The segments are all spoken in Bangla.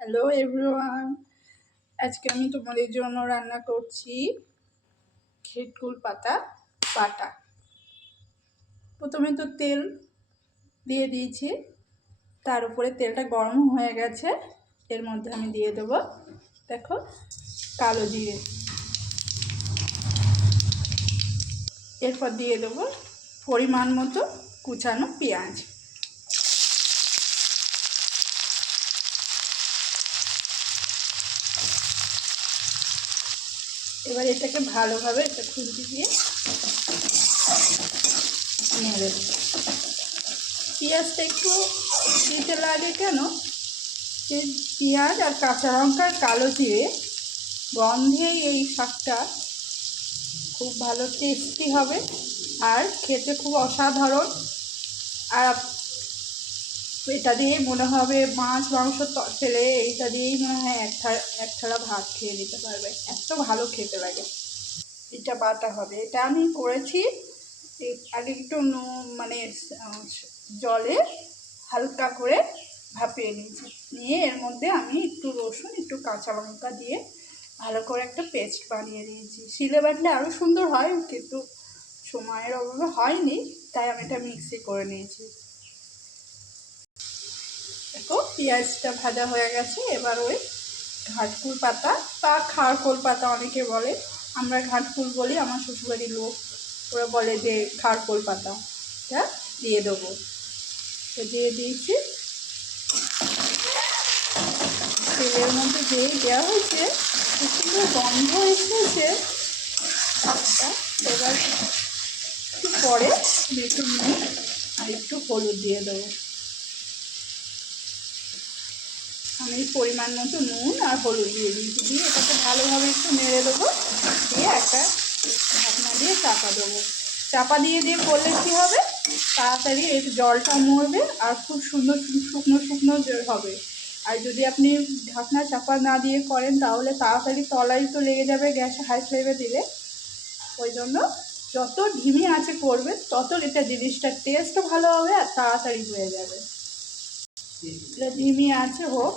হ্যালো এভরিওয়ান, আজকে আমি তোমাদের জন্য রান্না করছি খেটকুল পাতা বাটা। প্রথমে তো তেল দিয়ে দিয়েছি, তার উপরে তেলটা গরম হয়ে গেছে। এর মধ্যে আমি দিয়ে দেবো, দেখো, কালো জিরে। এরপর দিয়ে দেবো পরিমাণ মতো কুচানো পেঁয়াজ। এবার এটাকে ভালোভাবে একটা খুন্তি দিয়ে নেড়ে দেবো। পেঁয়াজটা একটু দিতে লাগে কেন, যে পেঁয়াজ আর কাঁচা লঙ্কার কালো জিরে গন্ধেই এই শাকটা খুব ভালো টেস্টি হবে আর খেতে খুব অসাধারণ। আর এটা দিয়েই মনে হবে মাছ মাংস ফেলে এইটা দিয়েই মনে হয় এক থালা ভাত খেয়ে দিতে পারবে, এত ভালো খেতে লাগে। এটা বাটা হবে, এটা আমি করেছি আগে একটু মানে জলে হালকা করে ভাপিয়ে নিয়েছি। নিয়ে এর মধ্যে আমি একটু রসুন একটু কাঁচা লঙ্কা দিয়ে ভালো করে একটা পেস্ট বানিয়ে নিয়েছি। শিলে বাটলে আরও সুন্দর হয়, কিন্তু সময়ের অভাবে হয়নি, তাই আমি এটা মিক্সি করে নিয়েছি। দেখো পেঁয়াজটা ভাজা হয়ে গেছে। এবার ওই ঘাটকুল পাতা বা খারকোল পাতা অনেকে বলে, আমরা ঘাটকুল বলি, আমার শ্বশুরবাড়ির লোক ওরা বলে যে খারকোল পাতাটা দিয়ে দেবো। তো দিয়ে দিয়েছি। তেলের মধ্যে যেই দেওয়া হয়েছে খুব সুন্দর গন্ধ এসেছে শাকটা। এবার একটু পরে একটু নুন আর একটু হলুদ দিয়ে দেবো। আমি পরিমাণ মতো নুন আর হলুদ দিয়ে দিয়েছি, দিয়ে এটাকে ভালোভাবে একটু নেড়ে দেবো। দিয়ে একটা ঢাকনা দিয়ে চাপা দেবো। চাপা দিয়ে করলে কী হবে, তাড়াতাড়ি এর জলটা মরবে আর খুব সুন্দর শুকনো শুকনো হবে। আর যদি আপনি ঢাকনা চাপা না দিয়ে করেন তাহলে তাড়াতাড়ি তলায় তো লেগে যাবে গ্যাসে হাই ফ্লেমে দিলে। ওই জন্য যত ধিমি আঁচে করবে তত এটা জিনিসটার টেস্টও ভালো হবে আর তাড়াতাড়ি হয়ে যাবে। এটা ধিমি আঁচে হোক।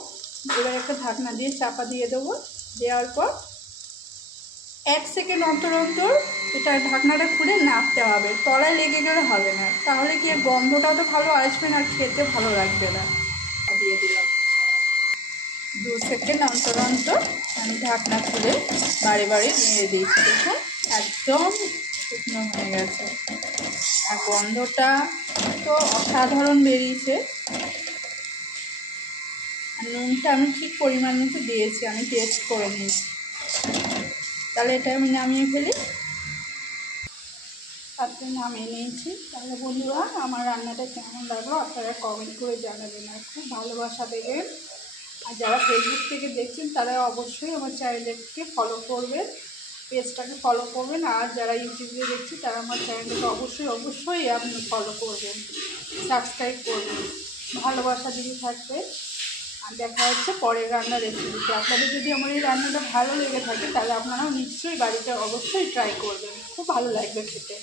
এবার একটা ঢাকনা দিয়ে চাপা দিয়ে দেবো। দেওয়ার পর 1 সেকেন্ড অন্তর অন্তর এটা ঢাকনাটা খুলে নাড়তে হবে, তলায় লেগে গেলে হবে না, তাহলে কি গন্ধটা তো ভালো আসবে না আর খেতে ভালো লাগবে না। দিয়ে দিলাম 2 সেকেন্ড অন্তর অন্তর আমি ঢাকনা খুলে বাড়ি বাড়ি নেড়ে দিয়েছি। দেখুন একদম শুকনো হয়ে গেছে আর গন্ধটা তো অসাধারণ বেরিয়েছে। আর নুনটা আমি ঠিক পরিমাণ মতো দিয়েছি, আমি টেস্ট করে নিয়েছি। তাহলে এটা আমি নামিয়ে ফেলি। পাত্রে নামিয়ে নিয়েছি। তাহলে বন্ধুরা, আমার রান্নাটা কেমন লাগলো আপনারা কমেন্ট করে জানাবেন আর খুব ভালোবাসা দেবেন। আর যারা ফেসবুক থেকে দেখছেন তারা অবশ্যই আমার চ্যানেলটাকে ফলো করবেন, পেজটাকে ফলো করবেন। আর যারা ইউটিউবে দেখছি তারা আমার চ্যানেলটাকে অবশ্যই আপনি ফলো করবেন, সাবস্ক্রাইব করবেন। ভালোবাসা দিতে থাকবে। আর দেখা হচ্ছে পরের রান্নার রেসিপিতে। আপনাদের যদি আমার এই রান্নাটা ভালো লেগে থাকে তাহলে আপনারাও নিশ্চয়ই বাড়িতে অবশ্যই ট্রাই করবেন, খুব ভালো লাগবে খেতে।